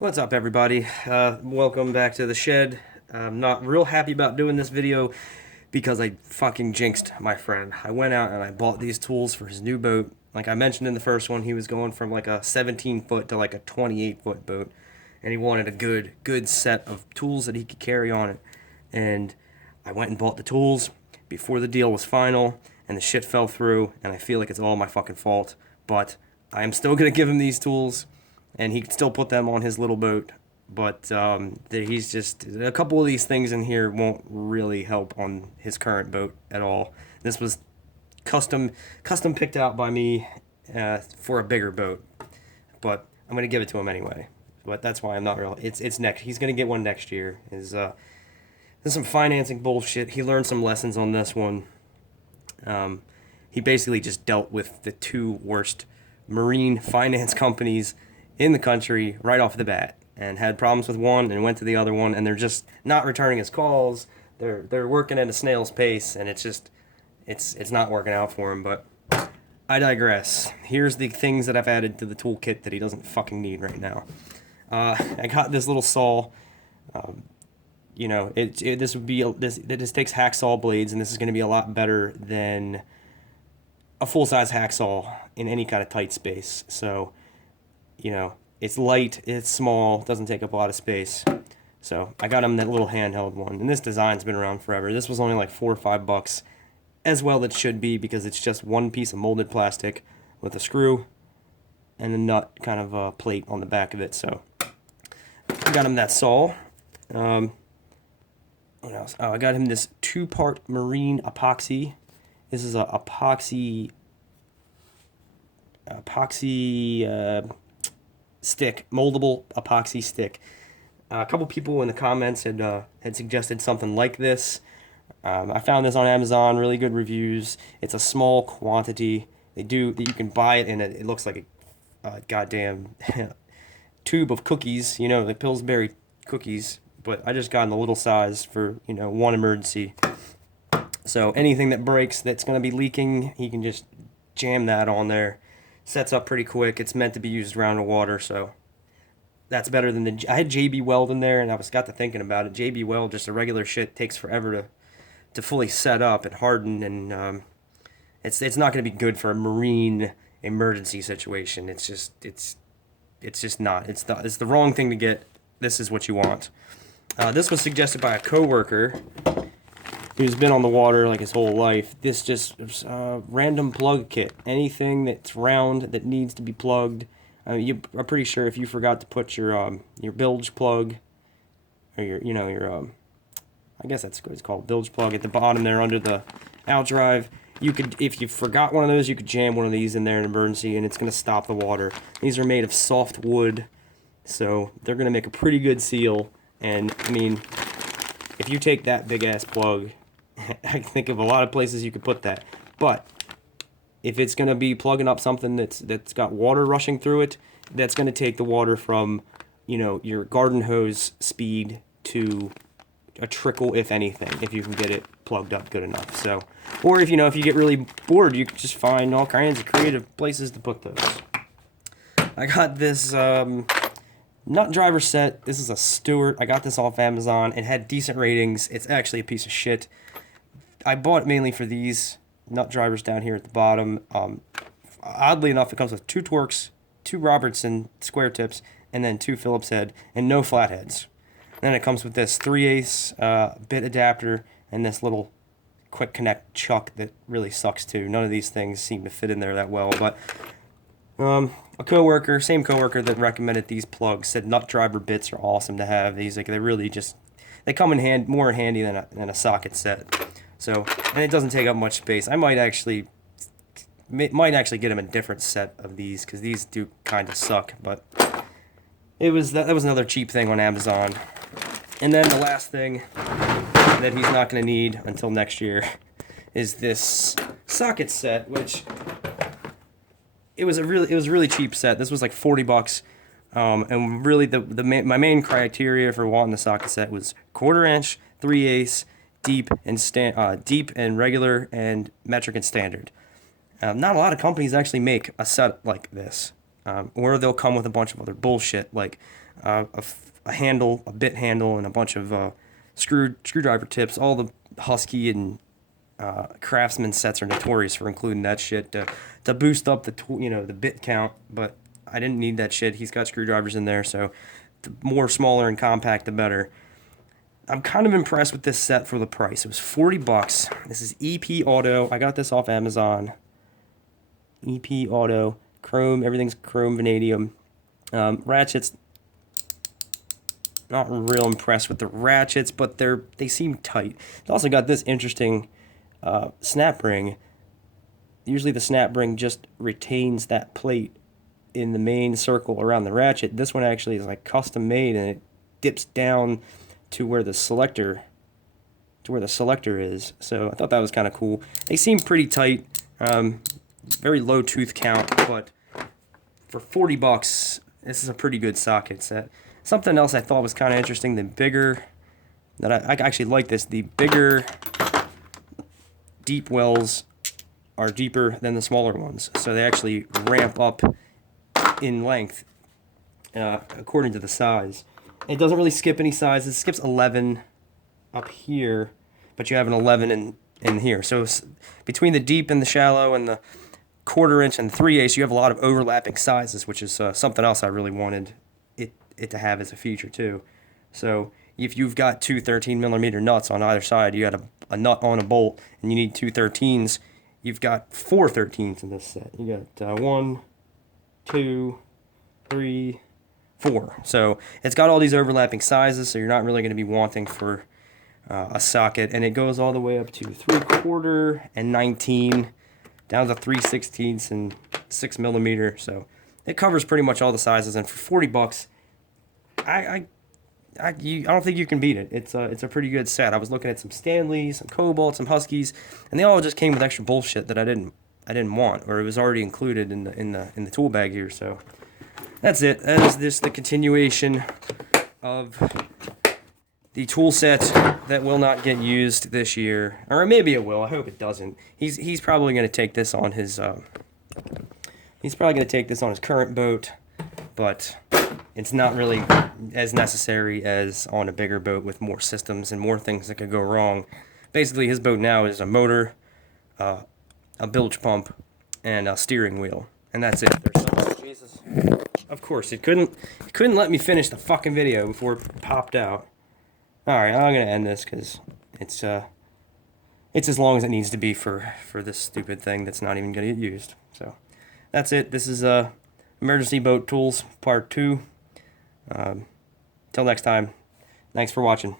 What's up, everybody? Welcome back to the shed. I'm not real happy about doing this video because I fucking jinxed my friend. I went out and I bought these tools for his new boat. Like I mentioned in the first one, he was going from like a 17-foot to like a 28-foot boat, and he wanted a good set of tools that he could carry on it. And I went and bought the tools before the deal was final, and the shit fell through, and I feel like it's all my fucking fault. But I am still gonna give him these tools, and he can still put them on his little boat. But he's just a couple of these things in here won't really help on his current boat at all. This was custom picked out by me for a bigger boat, but I'm gonna give it to him anyway. But that's why I'm not real. It's next. He's gonna get one next year. There's some financing bullshit. He learned some lessons on this one. He basically just dealt with the two worst marine finance companies in the country right off the bat, and had problems with one and went to the other one, and they're just not returning his calls. They're working at a snail's pace, and it's not working out for him. But I digress. Here's the things that I've added to the toolkit that he doesn't fucking need right now. I got this little saw. This takes hacksaw blades, and this is going to be a lot better than a full-size hacksaw in any kind of tight space. So, it's light, it's small, doesn't take up a lot of space. So I got him that little handheld one, and this design's been around forever. This was only like $4 or $5, as well it should be, because it's just one piece of molded plastic with a screw and a nut kind of a plate on the back of it. So I got him that saw. What else? Oh, I got him this 2-part marine epoxy. This is a epoxy stick, moldable epoxy stick. A couple people in the comments had suggested something like this. I found this on Amazon, really good reviews. It's a small quantity. You can buy it, and it looks like a goddamn tube of cookies, the Pillsbury cookies. But I just got in the little size for one emergency. So anything that breaks that's going to be leaking, he can just jam that on there. Sets up pretty quick. It's meant to be used around the water, so that's better than I had JB Weld in there, and got to thinking about it. JB Weld, just a regular shit, takes forever to fully set up and harden, and it's not going to be good for a marine emergency situation. It's just not. It's the wrong thing to get. This is what you want. This was suggested by a coworker who's been on the water like his whole life. This just random plug kit. Anything that's round that needs to be plugged. I'm pretty sure if you forgot to put your bilge plug, or I guess that's what it's called, bilge plug, at the bottom there under the outdrive. If you forgot one of those, you could jam one of these in there in an emergency, and it's gonna stop the water. These are made of soft wood, so they're gonna make a pretty good seal. And I mean, if you take that big ass plug, I think of a lot of places you could put that. But if it's gonna be plugging up something that's got water rushing through it, that's gonna take the water from, your garden hose speed to a trickle, if anything, if you can get it plugged up good enough. So, or if you get really bored, you can just find all kinds of creative places to put those. I got this nut driver set. This is a Stewart. I got this off Amazon. It had decent ratings. It's actually a piece of shit. I bought it mainly for these nut drivers down here at the bottom. Oddly enough, it comes with 2 Torx, 2 Robertson square tips, and then 2 Phillips head, and no flatheads. Then it comes with this 3/8 bit adapter and this little quick connect chuck that really sucks too. None of these things seem to fit in there that well, but same coworker that recommended these plugs, said nut driver bits are awesome to have. These, like, they come in more handy than a socket set. So, and it doesn't take up much space. I might actually get him a different set of these, because these do kind of suck. But that was another cheap thing on Amazon. And then the last thing that he's not going to need until next year is this socket set, which it was a really cheap set. This was like $40. And really my main criteria for wanting the socket set was 1/4 inch, 3/8, deep and regular, and metric and standard. Not a lot of companies actually make a set like this. Or they'll come with a bunch of other bullshit, like a handle, a bit handle, and a bunch of screwdriver tips. All the Husky and Craftsman sets are notorious for including that shit to boost up the the bit count, but I didn't need that shit. He's got screwdrivers in there, so the more smaller and compact, the better. I'm kind of impressed with this set for the price. It was $40. This is EP Auto. I got this off Amazon. EP Auto, chrome, everything's chrome vanadium. Ratchets, not real impressed with the ratchets, but they seem tight. It's also got this interesting snap ring. Usually the snap ring just retains that plate in the main circle around the ratchet. This one actually is like custom made, and it dips down to where the selector is. So I thought that was kind of cool. They seem pretty tight. Very low tooth count, but for $40, this is a pretty good socket set. Something else I thought was kind of interesting, the bigger, that I actually like this, the bigger deep wells are deeper than the smaller ones. So they actually ramp up in length according to the size. It doesn't really skip any sizes. It skips 11 up here, but you have an 11 in here. So between the deep and the shallow and the 1/4 inch and the 3/8, you have a lot of overlapping sizes, which is something else I really wanted it to have as a feature too. So if you've got two 13mm nuts on either side, you got a nut on a bolt, and you need two 13s, you've got 4 13s in this set. You got 1, 2, 3, 4. So it's got all these overlapping sizes, so you're not really going to be wanting for a socket, and it goes all the way up to 3/4 and 19, down to 3/16 and 6mm. So it covers pretty much all the sizes, and for $40, I don't think you can beat it. It's a pretty good set. I was looking at some Stanleys, some Cobalt, some Huskies, and they all just came with extra bullshit that I didn't want, or it was already included in the tool bag here. So that's it. That is just the continuation of the tool set that will not get used this year, or maybe it will. I hope it doesn't. He's probably going to take this on his current boat, but it's not really as necessary as on a bigger boat with more systems and more things that could go wrong. Basically, his boat now is a motor, a bilge pump, and a steering wheel, and that's it. There's so much. Jesus. Of course, it couldn't let me finish the fucking video before it popped out. All right, I'm gonna end this because it's as long as it needs to be for this stupid thing that's not even gonna get used. So that's it. This is Emergency Boat Tools Part 2. Till next time, thanks for watching.